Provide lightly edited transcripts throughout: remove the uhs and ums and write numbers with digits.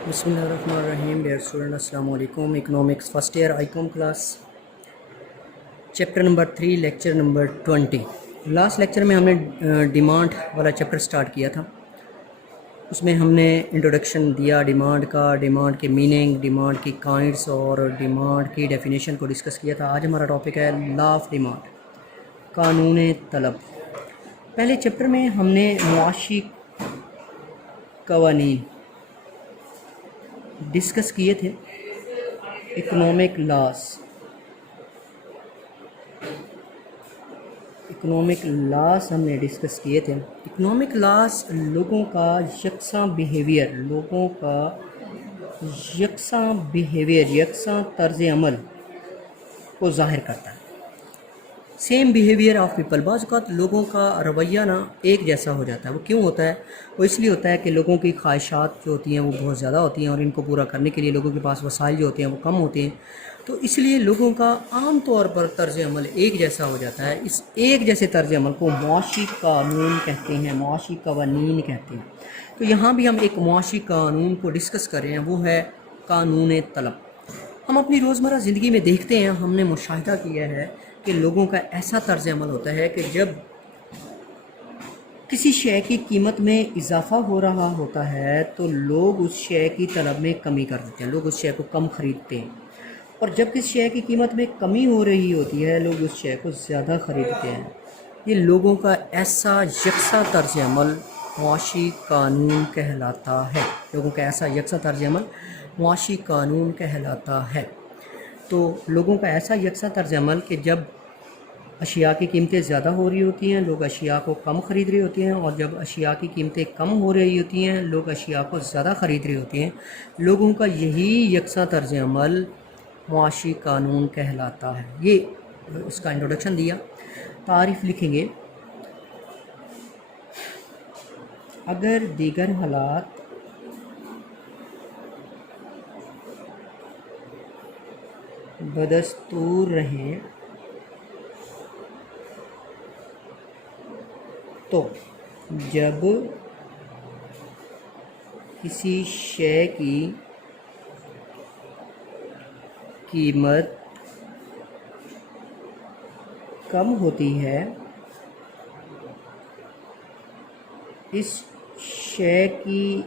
बिस्मिल्लाहिर्रहमानिर्रहीम। Dear student, अस्सलाम वालेकुम। Economics first year Icom class, chapter number 3, lecture number 20। Last lecture में हमने डिमांड वाला चैप्टर स्टार्ट किया था। उसमें हमने इंट्रोडक्शन दिया डिमांड का, डिमांड के मीनिंग, डिमांड की काइंड्स और डिमांड की डेफिनेशन को डिस्कस किया था। आज हमारा टॉपिक है लॉ ऑफ डिमांड, कानून तलब। पहले चैप्टर में हमने मुआशी कवानीन डिस्कस किए थे। इकोनॉमिक लॉस हमने डिस्कस किए थे। इकोनॉमिक लॉस लोगों का यकसा बिहेवियर, यकसा तर्ज अमल को ज़ाहिर करता है। Same behaviour of people. बाज़ औक़ात लोगों का रवैया ना एक जैसा हो जाता है। वो क्यों होता है? वो इसलिए होता है कि लोगों की ख्वाहिशात जो होती हैं वो बहुत ज़्यादा होती हैं और इनको पूरा करने के लिए लोगों के पास वसाइल जो होते हैं वो कम होते हैं। तो इसलिए लोगों का आम तौर पर तर्ज अमल एक जैसा हो जाता है। इस एक जैसे तर्ज अमल को मुआशी कानून कहते हैं, मुआशी कवानीन कहते हैं। तो यहाँ भी हम एक मुआशी कानून को डिस्कस कर रहे हैं, वो है कानून तलब। हम अपनी रोज़मर्रा ज़िंदगी में देखते हैं, हमने मुशाहिदा किया है कि लोगों का ऐसा तर्ज अमल होता है कि जब किसी शय की कीमत में इजाफ़ा हो रहा होता है तो लोग उस शय की तलब में कमी कर देते हैं, लोग उस शय को कम ख़रीदते हैं। और जब किसी शय की कीमत में कमी हो रही होती है लोग उस शय को ज़्यादा ख़रीदते हैं। ये लोगों का ऐसा यकसा तर्ज अमल मुआशी कानून कहलाता है। लोगों का ऐसा यकसा तर्ज अमल मुआशी कानून कहलाता है। तो लोगों का ऐसा यकसा तर्ज अमल कि जब अशिया की कीमतें ज़्यादा हो रही होती हैं लोग अशिया को कम ख़रीद रहे होते हैं, और जब अशिया की कीमतें कम हो रही होती हैं लोग अशिया को ज़्यादा ख़रीद रहे होते हैं। लोगों का यही यकसा तर्ज अमल मुआशी कानून कहलाता है। ये इसका इंट्रोडक्शन दिया। तारीफ़ लिखेंगे। अगर दीगर हालात बदस्तूर रहें तो जब किसी शय की कीमत कम होती है इस शय की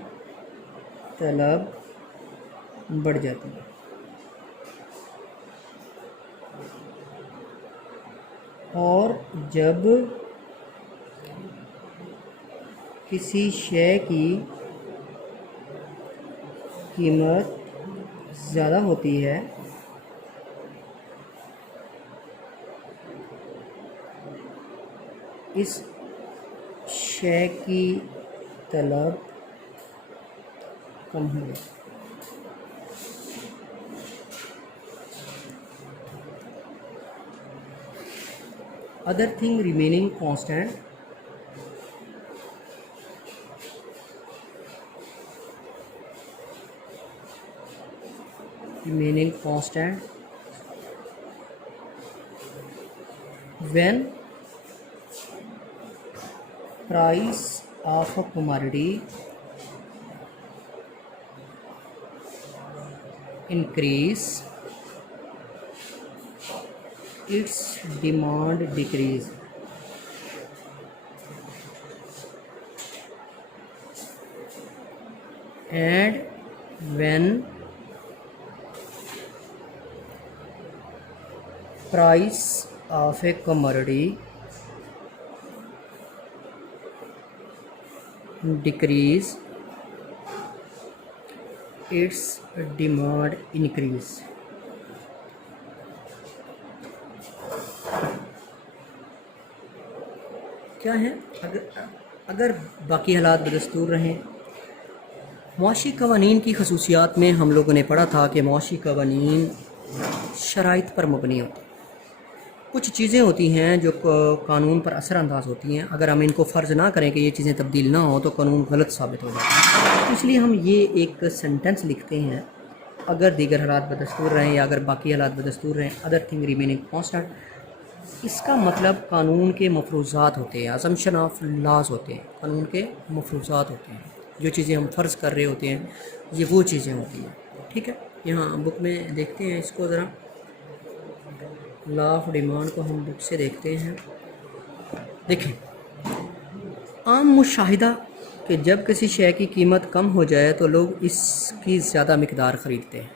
तलब बढ़ जाती है। और जब किसी शय की कीमत ज़्यादा होती है इस शय की तलब कम हो जाती है। Other thing remaining constant, when price of a commodity increase its demand decrease, and when price of a commodity decrease its demand increase। क्या है? अगर बाकी हालात बदस्तूर रहें। मुआशी कवानीन की खसूसियात में हम लोगों ने पढ़ा था कि मुआशी कवानीन शराइत पर मबनी होते हैं। कुछ चीज़ें होती हैं जो कानून पर असरअंदाज होती हैं। अगर हम इनको फ़र्ज़ ना करें कि ये चीज़ें तब्दील ना हो तो कानून गलत साबित हो जाता है। तो इसलिए हम ये एक सेंटेंस लिखते हैं, अगर दीगर हालात बदस्तूर रहें या अगर बाकी हालात बदस्तूर रहें, अदर थिंग रिमेनिंग कांस्टेंट। इसका मतलब कानून के मफरूज़ात होते हैं, असम्पशन ऑफ लॉज होते हैं, कानून के मफरूज़ात होते हैं। जो चीज़ें हम फ़र्ज़ कर रहे होते हैं ये वो चीज़ें होती हैं। ठीक है, यहाँ बुक में देखते हैं इसको ज़रा, लॉ ऑफ डिमांड को हम बुक से देखते हैं। देखें, आम मुशाहिदा कि जब किसी शय की कीमत कम हो जाए तो लोग इसकी ज़्यादा मिकदार ख़रीदते हैं,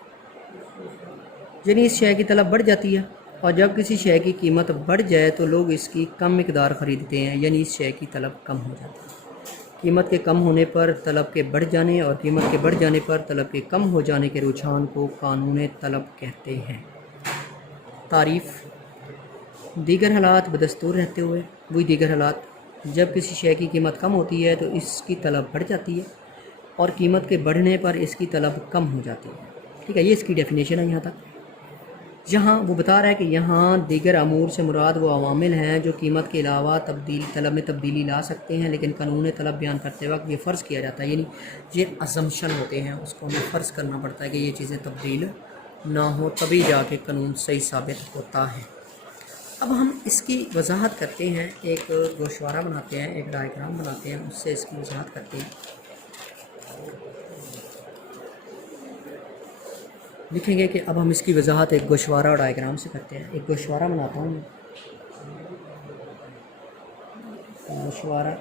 यानी इस शय की तलब बढ़ जाती है। और जब किसी शय की कीमत बढ़ जाए तो लोग इसकी कम मिकदार ख़रीदते हैं, यानी इस शय की तलब कम हो जाती है। कीमत के कम होने पर तलब के बढ़ जाने और कीमत के बढ़ जाने पर तलब के कम हो जाने के रुझान को कानून तलब कहते हैं। तारीफ़, दीगर हालात बदस्तूर रहते हुए, वही दीगर हालात, जब किसी शय की कीमत कम होती है तो इसकी तलब बढ़ जाती है और कीमत के बढ़ने पर इसकी तलब कम हो जाती है। ठीक है, ये इसकी डेफिनेशन है यहाँ तक। जहाँ वो बता रहा है कि यहाँ दीगर अमूर से मुराद वो अवामिल हैं जो कीमत के अलावा तलब में तब्दीली ला सकते हैं, लेकिन कानून तलब बयान करते वक्त ये फ़र्ज़ किया जाता है, यानी ये असम्पशन होते हैं, उसको हमें फ़र्ज़ करना पड़ता है कि ये चीज़ें तब्दील ना हो, तभी जाके कानून सही साबित होता है। अब हम इसकी वजाहत करते हैं, एक गोशवारा बनाते हैं, एक डायग्राम बनाते हैं, उससे इसकी वजाहत करते हैं। लिखेंगे कि अब हम इसकी वजाहत एक गोशवारा और डायग्राम से करते हैं। एक गोशवारा बनाता हूँ, गोशवारा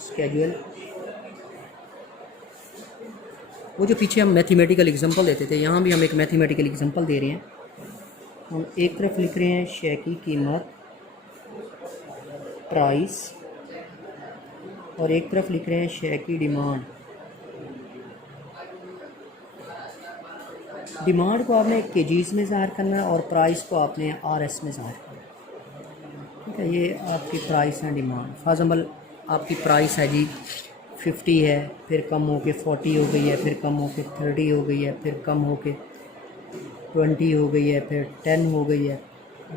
स्केड्यूल। वो जो पीछे हम मैथमेटिकल एग्जांपल देते थे, यहाँ भी हम एक मैथमेटिकल एग्जांपल दे रहे हैं। हम एक तरफ लिख रहे हैं शय की कीमत, प्राइस, और एक तरफ लिख रहे हैं शय की डिमांड। डिमांड को आपने केजीज़ में ज़ाहिर करना है और प्राइस को आपने आरएस में ज़ाहिर करना है। ठीक है, ये आपकी प्राइस है, डिमांड। फॉर एग्जाम्पल आपकी प्राइस है जी 50 है, फिर कम हो के 40 हो गई है, फिर कम हो के 30 हो गई है, फिर कम हो के 20 हो गई है, फिर 10 हो गई है।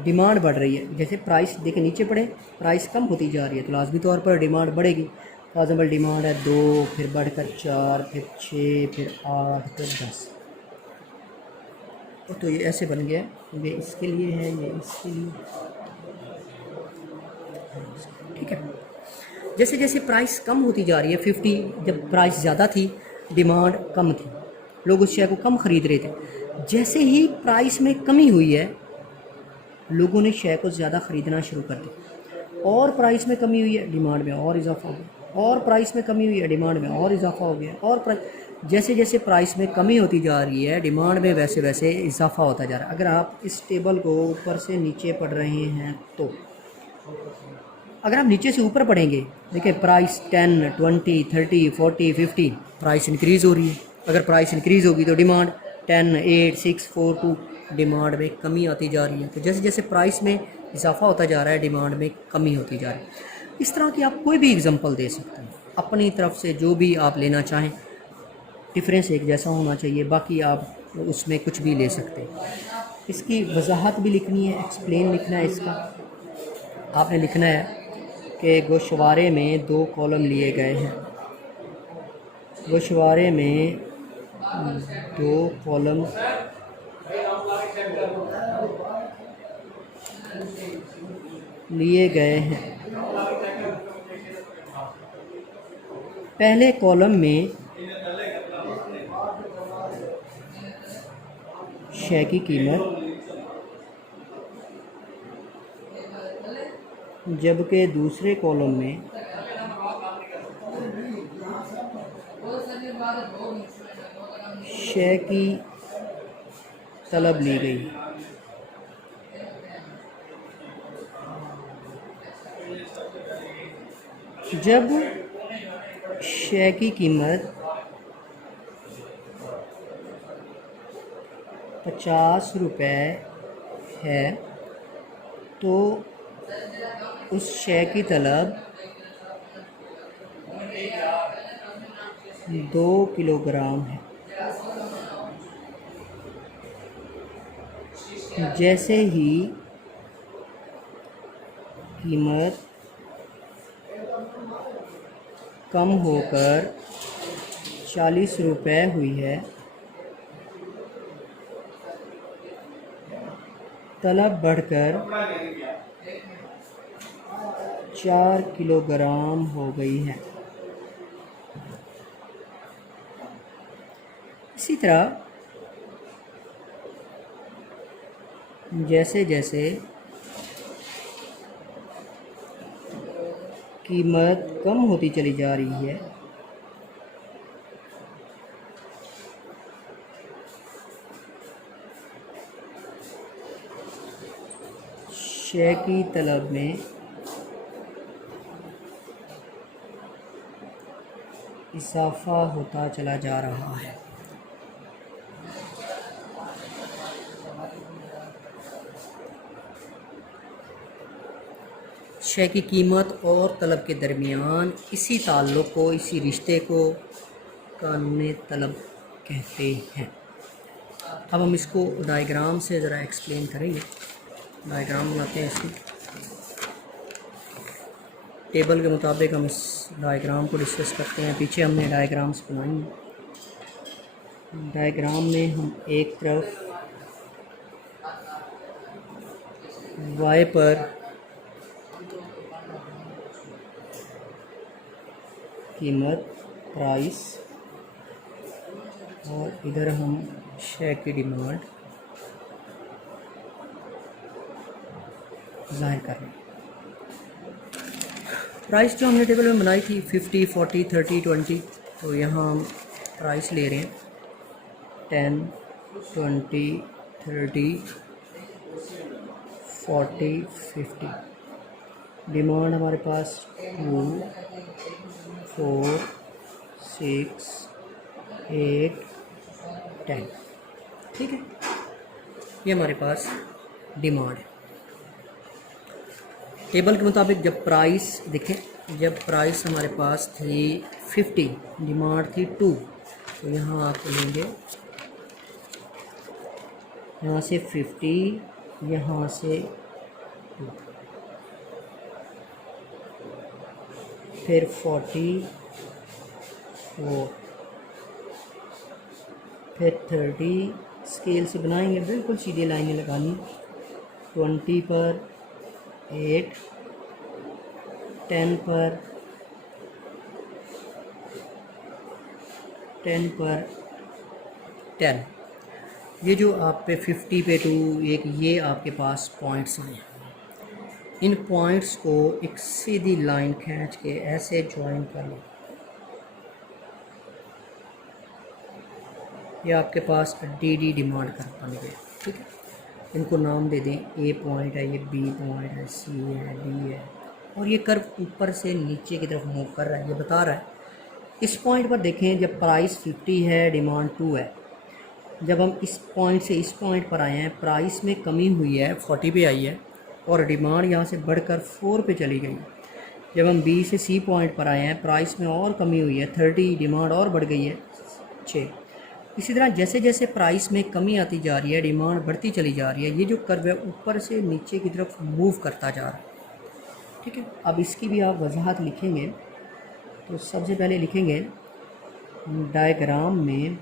डिमांड बढ़ रही है। जैसे प्राइस देखे नीचे पड़े, प्राइस कम होती जा रही है तो लाजमी तौर पर डिमांड बढ़ेगी। फॉर एग्जाम्पल डिमांड है 2, फिर बढ़कर 4, फिर 6, फिर 8, फिर 10। तो ये ऐसे बन गया, ये इसके लिए है, ये इसके लिए। ठीक है, जैसे जैसे प्राइस कम होती जा रही है, 50 जब प्राइस ज़्यादा थी, डिमांड कम थी, लोग उस शेयर को कम ख़रीद रहे थे। जैसे ही प्राइस में कमी हुई है, लोगों ने शेयर को ज़्यादा ख़रीदना शुरू कर दिया, और प्राइस में कमी हुई है, डिमांड में और इजाफा हो गया, और प्राइस में कमी हुई है, डिमांड में और इजाफा हो गया, और जैसे जैसे प्राइस में कमी होती जा रही है, डिमांड में वैसे वैसे इजाफा होता जा रहा है। अगर आप इस टेबल को ऊपर से नीचे पढ़ रहे हैं तो अगर आप नीचे से ऊपर पढ़ेंगे, देखिए प्राइस 10, 20, 30, 40, 50, प्राइस इंक्रीज़ हो रही है। अगर प्राइस इंक्रीज़ होगी तो डिमांड 10, 8, 6, 4, 2, डिमांड में कमी आती जा रही है। तो जैसे जैसे प्राइस में इजाफा होता जा रहा है, डिमांड में कमी होती जा रही है। इस तरह की आप कोई भी एग्जांपल दे सकते हैं अपनी तरफ से, जो भी आप लेना चाहें। डिफरेंस एक जैसा होना चाहिए, बाकी आप उसमें कुछ भी ले सकते हैं। इसकी वजाहत भी लिखनी है, एक्सप्लेन लिखना है इसका। आपने लिखना है कि गोशवारे में 2 कॉलम लिए गए हैं, गोशवारे में 2 कॉलम लिए गए हैं। पहले कॉलम में शय की कीमत, जबकि दूसरे कॉलम में शय की तलब ली गई। जब शय की कीमत 50 रुपये है तो उस शय की तलब 2 किलोग्राम है। जैसे ही कीमत कम होकर 40 रुपये हुई है, तलब बढ़कर 4 किलोग्राम हो गई है। इसी तरह जैसे जैसे कीमत कम होती चली जा रही है, शय की तलब में इजाफा होता चला जा रहा है। शय की कीमत और तलब के दरमियान इसी ताल्लुक़ को, इसी रिश्ते को कानून तलब कहते हैं। अब हम इसको डायग्राम से ज़रा एक्सप्लेन करेंगे। डायग्राम बनाते हैं इसकी। टेबल के मुताबिक हम इस डायग्राम को डिस्कस करते हैं। पीछे हमने डायग्राम्स बनाएंगे। डायग्राम में हम एक तरफ y पर कीमत, प्राइस, और इधर हम शय की डिमांड ज़ाहिर कर रहे हैं। प्राइस जो हमने टेबल में बनाई थी 50, 40, 30, 20, तो यहाँ हम प्राइस ले रहे हैं 10, 20, 30, 40, 50। डिमांड हमारे पास 2, 4, 6, 8, 10। ठीक है, ये हमारे पास डिमांड है। टेबल के मुताबिक जब प्राइस देखें, जब प्राइस हमारे पास थी 50, डिमांड थी 2, तो यहाँ आप लेंगे यहाँ से 50, यहाँ से 2, फिर 40, 4, फिर 30, स्केल से बनाएंगे, बिल्कुल सीधी लाइनें लगानी। 20 पर 8, 10 पर 10। ये जो आप पे 50 पे 2, एक ये आपके पास पॉइंट्स हैं। इन पॉइंट्स को एक सीधी लाइन खींच के ऐसे ज्वाइन कर लो। ये आपके पास डी डिमांड कर बन गए। ठीक है, इनको नाम दे दें। ए पॉइंट है, ये बी पॉइंट है, सी है, डी है, और ये कर्व ऊपर से नीचे की तरफ मूव कर रहा है। ये बता रहा है इस पॉइंट पर देखें, जब प्राइस 50 है, डिमांड 2 है, जब हम इस पॉइंट से इस पॉइंट पर आए हैं, प्राइस में कमी हुई है, 40 पे आई है, और डिमांड यहाँ से बढ़कर 4 पे चली गई। जब हम बी से सी पॉइंट पर आए हैं, प्राइस में और कमी हुई है, 30, डिमांड और बढ़ गई है 6। इसी तरह जैसे जैसे प्राइस में कमी आती जा रही है, डिमांड बढ़ती चली जा रही है। ये जो कर्व है ऊपर से नीचे की तरफ मूव करता जा रहा है। ठीक है, अब इसकी भी आप वजाहत लिखेंगे तो सबसे पहले लिखेंगे डायग्राम में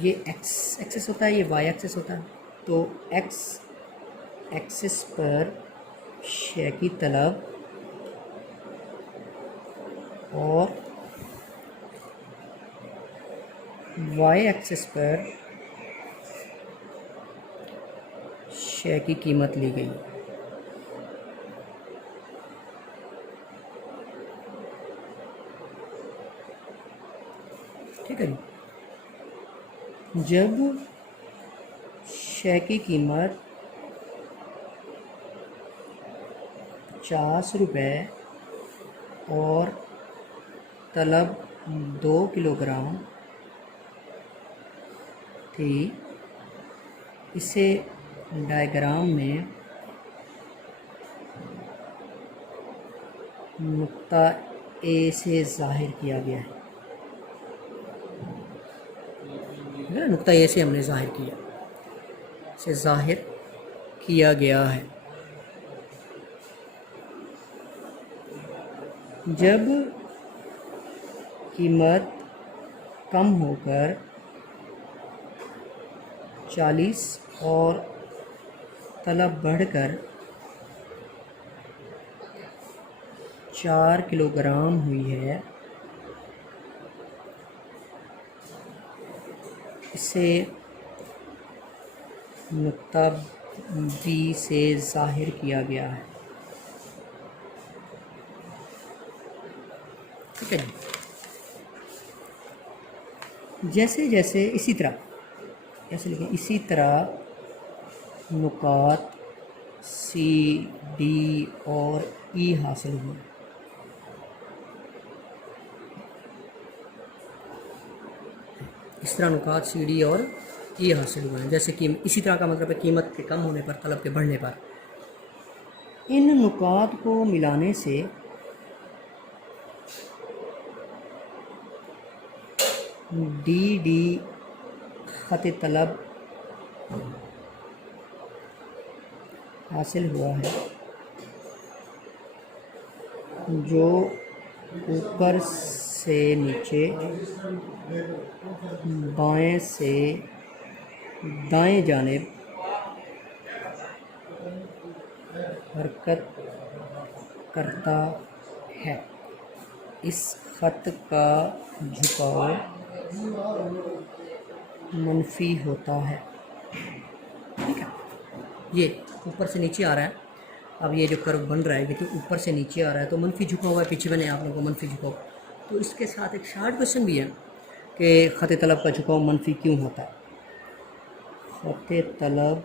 ये एक्स एक्सिस होता है, ये वाई एक्सिस होता है। तो एक्स एक्सिस पर शय की तलब और वाई एक्सिस पर शय की कीमत ली गई। ठीक है जी, जब शय की कीमत 50 रुपये और तलब 2 किलोग्राम थी, इसे डायग्राम में नुक्ता ए से ज़ाहिर किया गया है। नुक्ता ए से हमने ज़ाहिर किया, से ज़ाहिर किया गया है। जब कीमत कम होकर 40 और तलब बढ़कर 4 किलोग्राम हुई है, इसे नुक्ता बी से ज़ाहिर किया गया है। ठीक है जी। जैसे जैसे इसी तरह ऐसे लिखें, इसी तरह नुकात सी, डी और ई हासिल हुए। इस तरह नुकात सी, डी और ई हासिल हुए हैं। जैसे कि इसी तरह का मतलब है कीमत के कम होने पर, तलब के बढ़ने पर। इन नुकात को मिलाने से डी डी ख़त तलब हासिल हुआ है, जो ऊपर से नीचे, बाएं से दाएं जानिब हरकत करता है। इस ख़त का झुकाव मनफी होता है। ठीक है, ये ऊपर से नीचे आ रहा है। अब ये जो कर्व बन रहा है देखिए, ऊपर से नीचे आ रहा है तो मनफी झुका हुआ है। पीछे मैंने आप लोगों को मनफी झुकाव, तो इसके साथ एक शार्ट क्वेश्चन भी है कि ख़त तलब का झुकाव मनफी क्यों होता है। ख़त तलब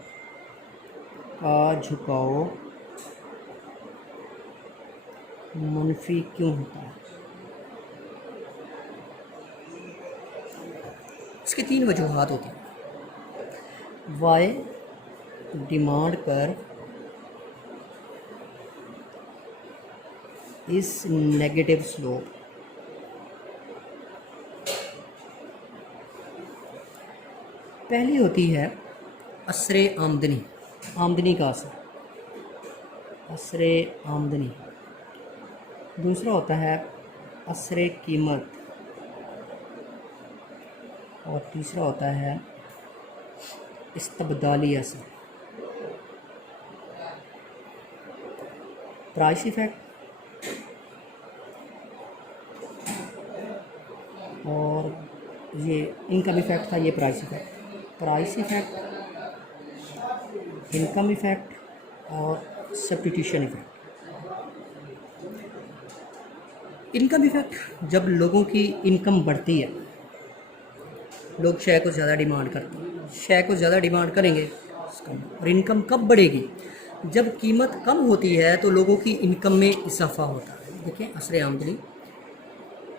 का झुकाव मनफी क्यों होता है? इसकी 3 वजूहात होती हैं। वाई डिमांड कर इस नेगेटिव स्लोप, पहली होती है असरे आमदनी, आमदनी का असर, असरे आमदनी। दूसरा होता है असरे कीमत, और तीसरा होता है इस्तबदाली असर, प्राइस इफेक्ट, और ये इनकम इफेक्ट था, ये price effect, price effect, income effect और सब्स्टिट्यूशन इफेक्ट। इनकम इफेक्ट, जब लोगों की इनकम बढ़ती है, लोग शय को ज़्यादा डिमांड करते हैं, शय को ज़्यादा डिमांड करेंगे और इनकम कब बढ़ेगी? जब कीमत कम होती है तो लोगों की इनकम में इजाफा होता है। देखिए असरे आमदनी,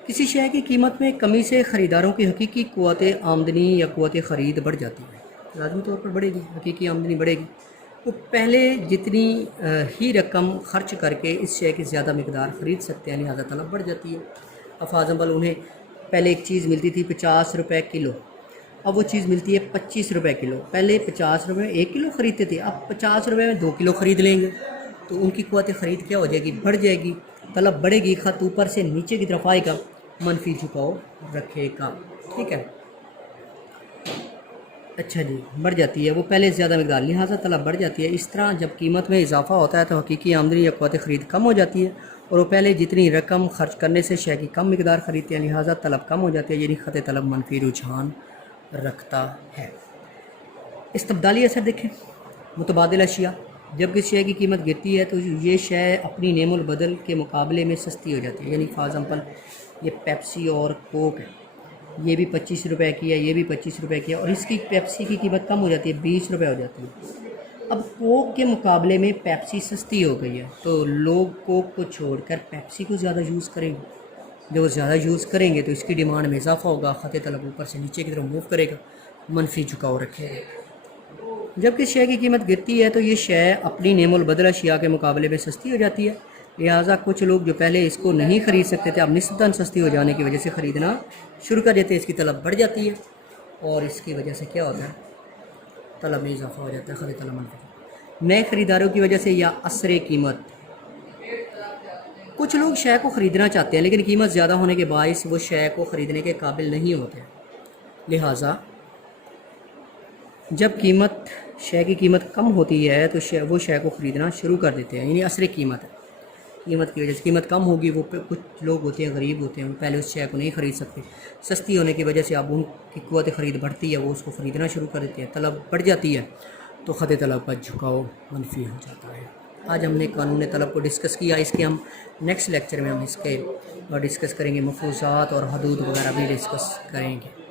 किसी शय की कीमत में कमी से ख़रीदारों की हकीकी क़ुव्वत आमदनी या क़ुव्वत ख़रीद बढ़ जाती है, लाज़मी तौर पर बढ़ेगी, हकीकी आमदनी बढ़ेगी। तो पहले जितनी ही रकम खर्च करके इस शय की ज़्यादा मकदार ख़रीद सकते हैं, लिहाजा तलब बढ़ जाती है। अफाजम्बल उन्हें पहले एक चीज़ मिलती थी 50 रुपये किलो, अब वो चीज़ मिलती है 25 रुपये किलो। पहले 50 रुपये में 1 किलो ख़रीदते थे, अब 50 रुपये में 2 किलो ख़रीद लेंगे, तो उनकी क़ुव्वत ख़रीद क्या हो जाएगी? बढ़ जाएगी, तलब बढ़ेगी, ख़त ऊपर से नीचे की तरफ आएगा, मनफी झुकाव रखेगा। ठीक है, अच्छा जी, बढ़ जाती है वो पहले से ज़्यादा मकदार, लिहाजा तलब बढ़ जाती है। इस तरह जब कीमत में इजाफा होता है तो हकीकी आमदनी या क़ुव्वत ख़रीद कम हो जाती है, और वो पहले जितनी रकम खर्च करने से शय की कम मकदार ख़रीदते हैं, लिहाजा तलब कम हो जाती है, यानी ख़त तलब मनफी रुझान रखता है। इस्तबदाली असर देखें, मुतबादिल अशिया, जब किसी शय की कीमत गिरती है तो ये शय अपनी नेमुल बदल के मुकाबले में सस्ती हो जाती है। यानी फॉर एग्ज़ाम्पल ये पेप्सी और कोक है, ये भी 25 रुपये की है, ये भी 25 रुपये की है, और इसकी पेप्सी की कीमत कम हो जाती है, 20 रुपये हो जाती है। अब कोक के मुकाबले में पेप्सी सस्ती हो गई है, तो लोग कोक को छोड़कर पेप्सी को ज़्यादा यूज़ करेंगे। जब वो ज़्यादा यूज़ करेंगे तो इसकी डिमांड में इजाफा होगा, ख़त तलब ऊपर से नीचे की तरफ मूव करेगा, मनफी झुकाव रखेगा। जब किसी शय की कीमत गिरती है तो ये शय अपनी नेमुल बदल अशिया के मुकाबले में सस्ती हो जाती है, लिहाजा कुछ लोग जो पहले इसको नहीं ख़रीद सकते थे, अब निस्बतन सस्ती हो जाने की वजह से ख़रीदना शुरू कर देते हैं, इसकी तलब बढ़ जाती है, और इसकी वजह से क्या होता है? तलब में इजाफा हो जाता है, ख़रीद तलब मनफी। नए ख़रीदारों की वजह से या असरे कीमत, कुछ लोग शय को ख़रीदना चाहते हैं लेकिन कीमत ज़्यादा होने के बायस वो शय को ख़रीदने के काबिल नहीं होते, लिहाजा जब कीमत शय की कीमत कम होती है तो वो शय को ख़रीदना शुरू कर देते हैं, यानी असरे कीमत है। कीमत की वजह से कीमत कम होगी, वो कुछ लोग होते हैं गरीब होते हैं, वो पहले उस शय को नहीं ख़रीद सकते। सस्ती होने की वजह से अब उनकी क़ुव्वत ख़रीद बढ़ती है, वो उसको ख़रीदना शुरू कर देते हैं, तलब बढ़ जाती है, तो ख़द तलब का झुकाव मनफी हो जाता है। आज हमने कानून तलब को डिस्कस किया। इसके हम नेक्स्ट लेक्चर में हम इसके डिस्कस करेंगे, मफरूज़ात और हदूद वगैरह भी डिस्कस करेंगे।